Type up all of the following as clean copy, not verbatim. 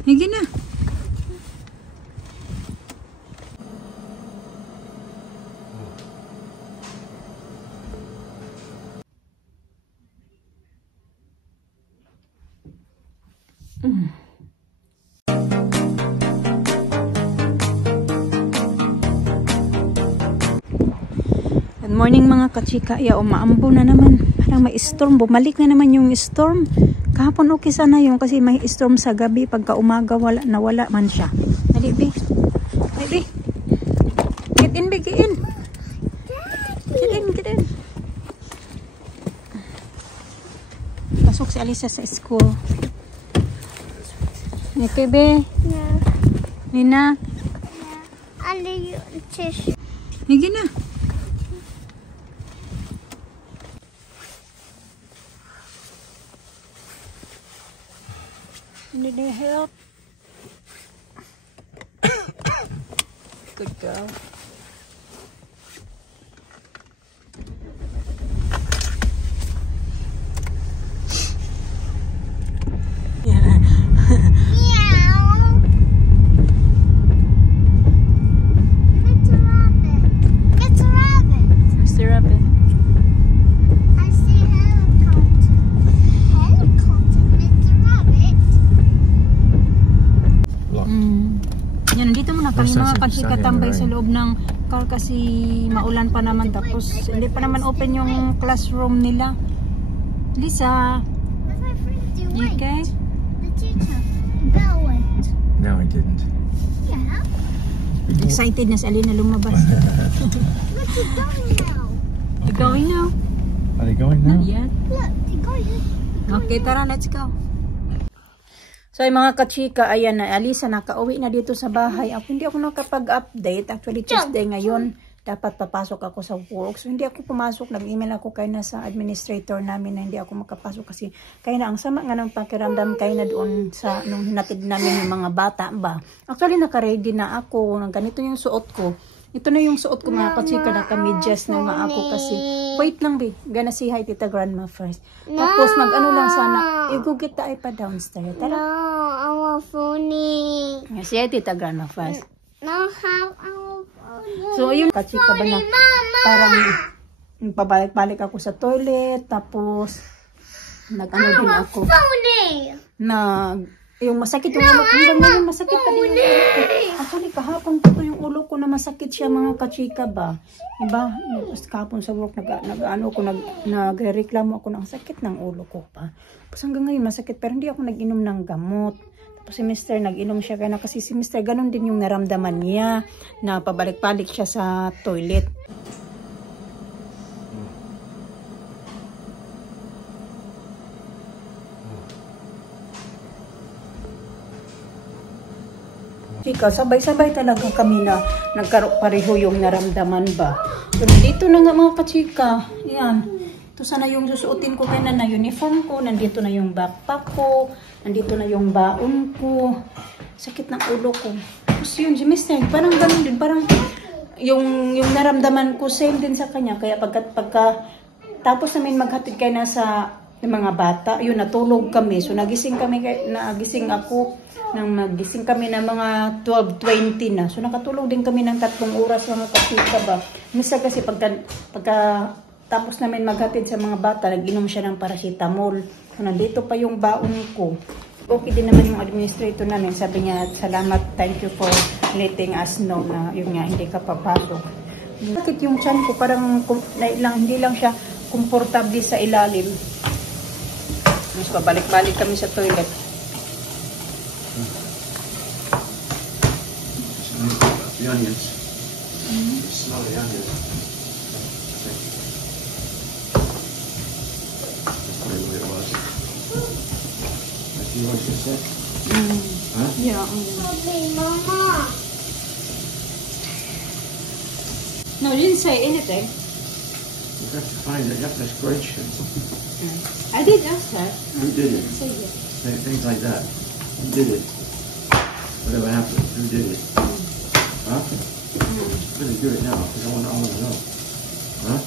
Hige na. Good morning mga kachika. Umaambo na naman. Parang may storm. Bumalik na naman yung storm. Kahapon okay sana yung kasi may storm sa gabi. Pagka umaga wala man siya. Dali, be. Dali, be. Get in, be. Get in. Get in, get in. Pasok si Alisa sa school. Okay, be. Yeah. Nina. Yeah. Ali, tissue. Hige na. Need any help? Good girl. Kami mga kachika tambay sa loob ng car kasi maulan pa naman tapos hindi pa naman open yung classroom nila. Lisa, okay? The teacher, Bell went. No, I didn't. Yeah. Excited na si Alina lumabas. Look, they're going now. They're going now? Are they going now? Not yet. Look, they're going. Okay, tara, let's go. So ay mga kachika, ayan na, Alisa nakauwi na dito sa bahay. Hindi ako nakapag-update. Actually, Tuesday ngayon, dapat papasok ako sa work. So hindi ako pumasok. Nag-email ako kay na sa administrator namin na hindi ako makapasok kasi kaya na ang sama nga ng pakiramdam kaya na doon sa nung hinatid namin yung mga bata ba. Actually, naka-ready na ako. Ganito yung suot ko. Ito na yung suot ko mga kachika, naka-medyas na nga ako kasi wait lang be, gonna say hi tita grandma first. Tapos mag-ano lang sana, go get the iPad downstairs. Tara. No, I want phony. Say hi tita grandma first. No, how I want phony. So ayun, kachika ba na parang pabalik-balik ako sa toilet, tapos nag-ano din ako. Phony. Yung masakit yung ulo ko. Hanggang ngayon masakit pa din yung ulo ko. Actually, kahapon ko yung ulo ko na masakit siya mga kachika ba. Diba? Kahapon sa work, nagre-reklamo ako ng sakit ng ulo ko pa. Tapos hanggang ngayon masakit. Pero hindi ako nag-inom ng gamot. Tapos si Mr. nag-inom siya. Kaya kasi si Mr. ganun din yung naramdaman niya. Na pabalik-balik siya sa toilet. Sabay-sabay talaga kami na nagkaroon yung naramdaman ba. So, nandito na nga mga kachika. Yan. Ito sana yung susuotin ko kaya na uniform ko. Nandito na yung backpack ko. Nandito na yung baon ko. Sakit ng ulo ko. Tapos yun, si Mr. Parang ganun din. Parang yung naramdaman ko same din sa kanya. Kaya pagka tapos namin maghatid kayo na sa mga bata, yun, natulog kami. So, nagising ako nagising kami ng mga 12:20 na. So, nakatulog din kami ng 3 oras mga kachika ba. Misa kasi pagka tapos namin maghatid sa mga bata, nag-inom siya ng paracetamol. So, nandito pa yung baon ko. Okay din naman yung administrator namin. Sabi niya, salamat, thank you for letting us know na yun nga, hindi ka papasok. Bakit yung tiyan ko parang hindi lang siya komportable sa ilalim. Mas pabalik-balik kami sa toilet. The onions. Smell the onions. That's probably what it was. That's what you said? Huh? Yeah. Okay, Mama. No, you didn't say anything. You have to find it. You have to ask questions. I did ask that. Who did it? Say yes. Things like that. Who did it? Whatever happened, who did it? Huh? Really do it now, because I want to know. Huh?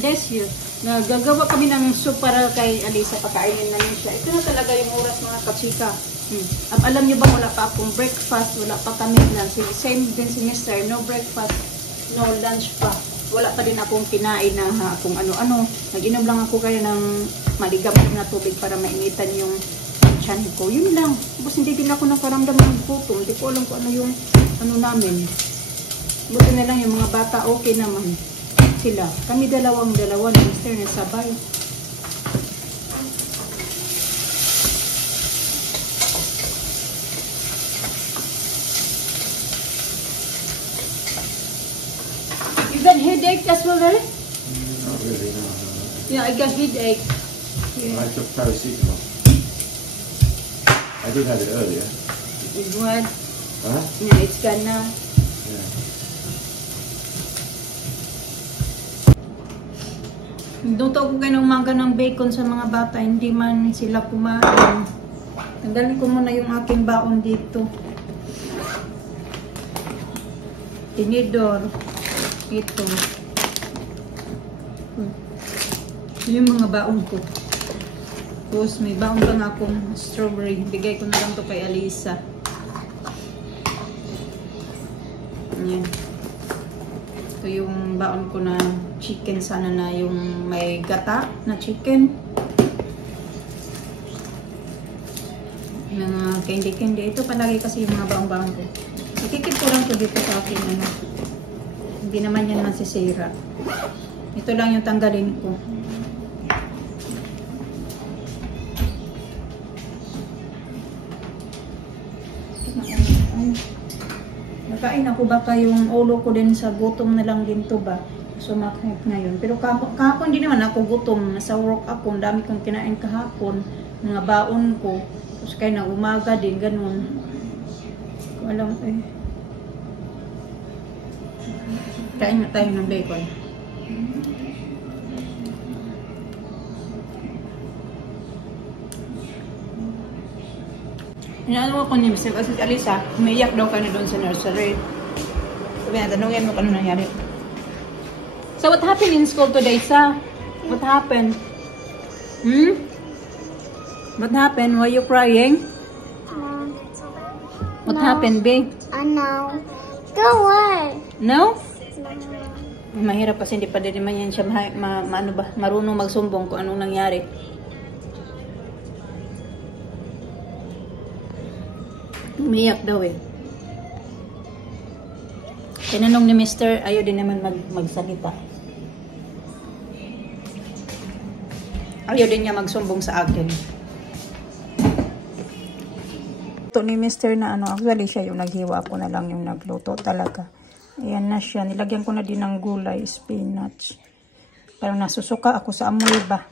Bless you. Nagagawa kami ng soup para kay Alisa, pakainin namin siya. Ito na talaga yung oras mga kachika. Alam nyo ba, wala pa akong breakfast, wala pa kami lunch. Same din si Mr. No breakfast, no lunch pa. Wala pa din akong kinain na kung ano-ano. Nag-inom lang ako kaya ng maligamot na tubig para mainitan yung tiyan ko. Yun lang. Tapos hindi din ako nakaramdam ng gutom. Hindi ko alam kung ano yung ano namin. Buti na lang yung mga bata okay naman. Sila. Kami dalawa ni Mr. na sabay. You got headache as well, right? Not really, no. Yeah, I got headache. I took paracetamol. I did have it earlier. It's what? Huh? Yeah, it's gone now. Yeah. Duto ko kayo ng umaga ng bacon sa mga bata, hindi man sila kumain. Tanggalin ko muna yung aking baon dito. Tinidor. Ito. Yung mga baon ko. Tapos may baon pa nga akong strawberry. Bigay ko na lang to kay Alisa. Yan. Ito yung baon ko na chicken, sana na yung may gata na chicken. Mga candy. Ito palagi kasi yung mga baon-baon ko. Ikikip ko lang to dito sa akin. Ano. Hindi naman yan masisira. Ito lang yung tanggalin ko. Nakain ako baka yung ulo ko din sa gutom na lang din to ba. Sumakit ngayon. Pero kahapon din naman ako gutom. Nasa work ako. Ang dami kong kinain kahapon. Mga baon ko. Tapos kaya na umaga din. Ganun. Walang Kain na tayo ng bacon. Inaano ko ni Mr. Kasi Alisa, umiyak daw ka na doon sa nursery. Sabi na, tanungin mo kung ano nangyari. So what happened in school today, Sa? What happened? What happened? Why you crying? What happened, babe? No. Go away. No? Mahirap kasi hindi pa din naman yan siya marunong magsumbong kung anong nangyari. Umiyak daw eh. Tinanong ni Mr. ayaw din naman magsalita. Ayaw din niya magsumbong sa akin. Ito ni Mr. na actually siya yung naghiwa, ako na lang yung nagluto talaga. Ayan na siya. Nilagyan ko na din ng gulay, spinach. Parang nasusuka ako sa amoy ba.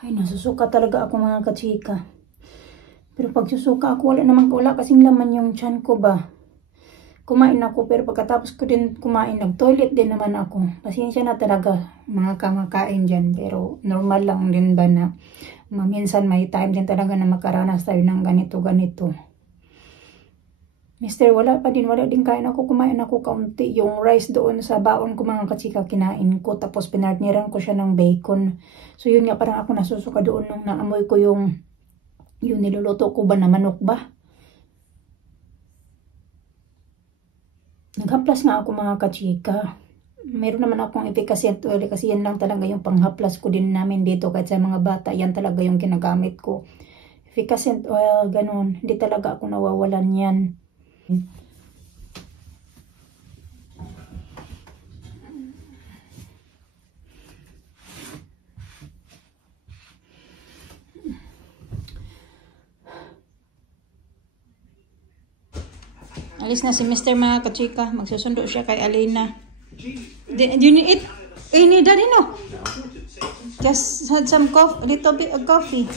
Ay, nasusuka talaga ako mga kachika. Pero pag susuka ako, wala kasing laman yung tiyan ko ba. Kumain ako, pero pagkatapos ko din kumain, nag-toilet din naman ako. Pasensya na talaga mga kamakain dyan. Pero normal lang din ba na minsan may time din talaga na makaranas tayo ng ganito. Mister, wala din kain ako. Kumain ako kaunti. Yung rice doon sa baon ko mga kachika, kinain ko. Tapos pinartniran ko siya ng bacon. So yun nga, parang ako nasusuka doon nung naamoy ko yung niluluto ko ba na manok ba. Naghaplas nga ako mga kachika. Meron naman akong efficacent oil kasi yan lang talaga yung panghaplas ko din namin dito. Kahit sa mga bata, yan talaga yung ginagamit ko. Efficacent oil, ganun. Hindi talaga ako nawawalan yan. Alis na si Mr. mga kachika. Magsusundo siya kay Alina. Do you need it? Need that, no? Just had some coffee, a little bit of coffee.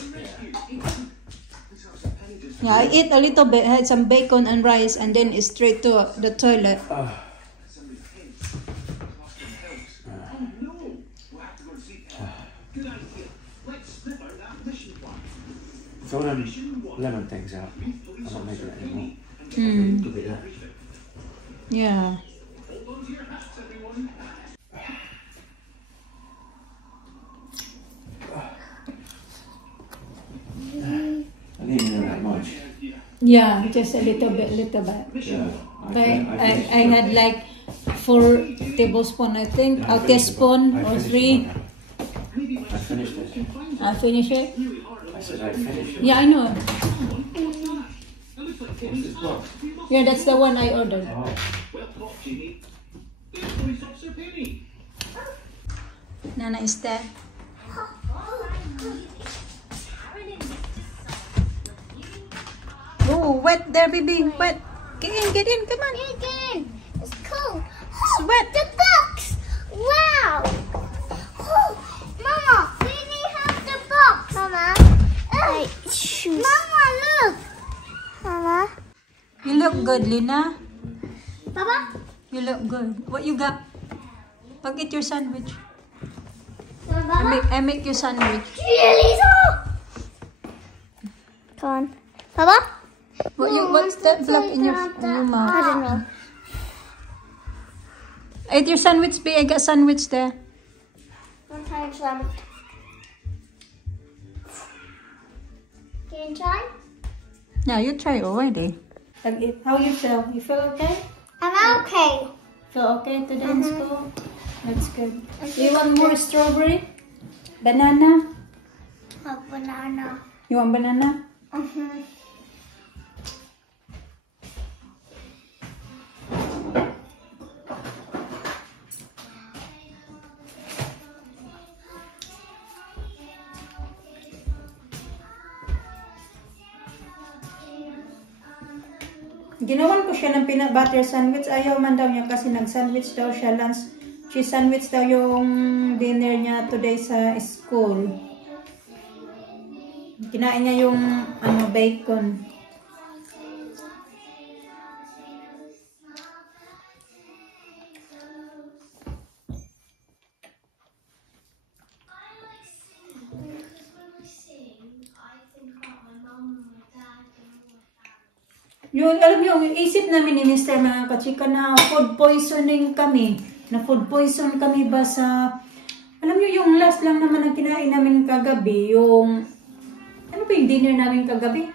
Yeah, I ate a little bit, had some bacon and rice, and then straight to the toilet. Throw them lemon things out. I'm not making it anymore. Yeah. Yeah, just a little bit. Yeah. I had like 4 tablespoons, I think, a teaspoon or 3. I finished it. I finish it. I said I finished it. Yeah, I know. What's this box? Yeah, that's the one I ordered. Oh. Nana, is that? Oh, wet there, baby. Wet. Get in, come on. Again. It's cool. It's wet. The box. Wow. Oh, Mama, we need have the box. Mama. Oh. Shoes. Mama, look. Mama. You look good, Lina. Papa. You look good. What you got? Go get your sandwich. Mama. I make you sandwich. Really? Come on. Papa. What's that black in your mouth? I don't know. Eat your sandwich, babe. I got sandwich there. I'm trying some. Can you try? Yeah, you try already. How you feel? You feel okay? I'm okay. Feel okay today in school? That's good. You want more strawberry? Banana? A banana. You want banana? Ginawan ko siya ng peanut butter sandwich. Ayaw man daw niya kasi nag-sandwich daw siya. Lunch, cheese sandwich daw yung dinner niya today sa school. Kinain niya yung bacon. Yung, alam mo, yung isip namin ni Mr. mga kachika na food poisoning kami. Na food poison kami ba sa... Alam nyo, yung last lang naman ang kinain namin kagabi, yung... Ano ba yung dinner namin kagabi?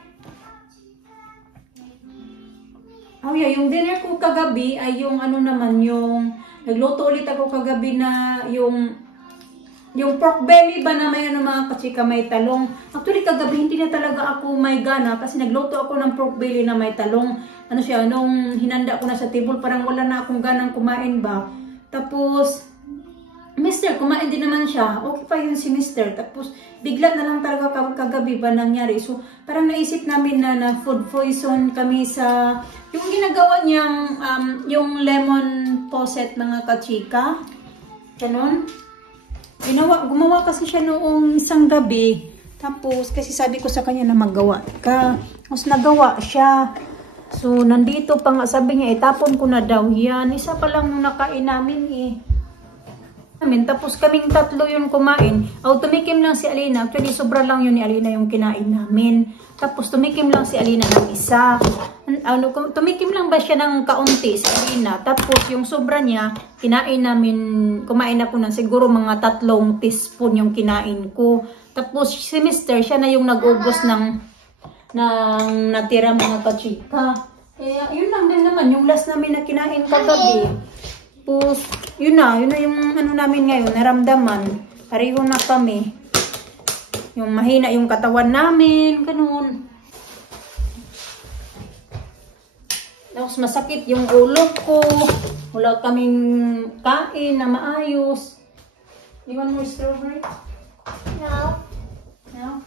Oh yeah, yung dinner ko kagabi ay yung ano naman, yung... Nagluto ulit ako kagabi na yung pork belly ba na may mga kachika may talong. Actually kagabi hindi na talaga ako may gana kasi nagluto ako ng pork belly na may talong. Ano siya, nung hinanda ko na sa table parang wala na akong ganang kumain ba. Tapos, Mr. kumain din naman siya. Okay pa yun si Mr. Tapos, bigla na lang talaga kagabi ba nangyari. So, parang naisip namin na food poison kami sa... Yung ginagawa niyang, yung lemon posset mga kachika. Ganon. Gumawa kasi siya noong isang gabi. Tapos, kasi sabi ko sa kanya na magawa ka. Tapos, nagawa siya. So, nandito pa nga, sabi niya, itapon ko na daw yan. Isa pa lang nakain namin eh. Tapos, kaming tatlo yung kumain. Tumikim lang si Alina. Actually, sobra lang yun ni Alina yung kinain namin. Tapos, tumikim lang si Alina ng isa. Tumikim lang ba siya ng kaunti si Alina. Tapos, yung sobra niya, kinain namin, kumain ako ng siguro mga 3 teaspoon yung kinain ko. Tapos, si Mr. siya na yung nag-ubos ng natira mga kachika. Kaya, yun lang din naman. Yung last namin na kinain kagabi. Tapos, yun na yung ano namin ngayon, naramdaman. Pareho na kami. Yung mahina yung katawan namin, ganun. Tapos masakit yung ulo ko. Wala kaming kain na maayos. You want more strawberry? No. No?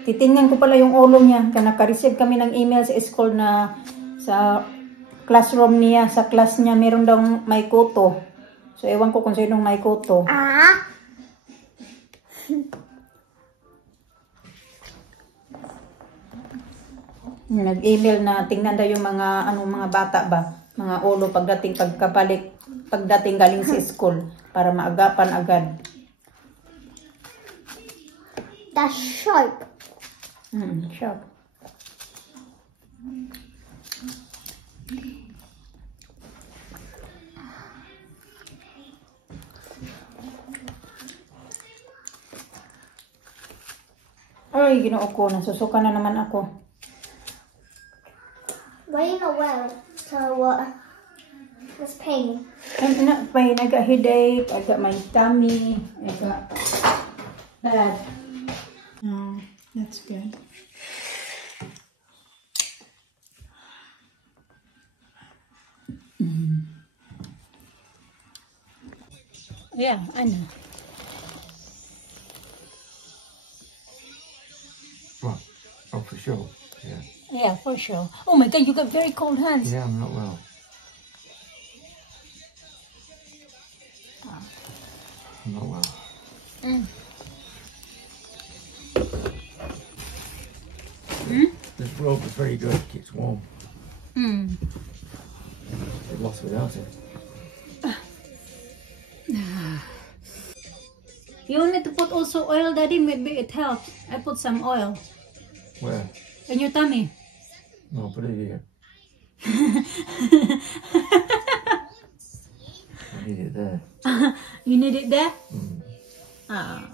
Titingnan ko pala yung ulo niya. Naka-receive kami ng email sa school na sa classroom niya, sa class niya, meron daw may kuto. So, ewan ko kung sinong may kuto. Nag-email na tingnan daw yung mga mga bata ba, mga ulo pagdating galing sa school para maagapan agad. That's sharp. Sharp. sorry, Ginoo ko. Nasusuka na naman ako. Why are you not well? So what? What's pain? I'm not pain. I got headache. I got my tummy. I got bad. Oh, that's good. Yeah, I know. What? Oh, for sure. Yeah. Yeah, for sure. Oh my God, you got very cold hands. Yeah, I'm not well. I'm not well. This robe is very good. It keeps warm. I've lost without it. You want me to put also oil, Daddy? Maybe it helps. I put some oil Where? in your tummy. No, put it here. I need it there. You need it there? Mm. Ah.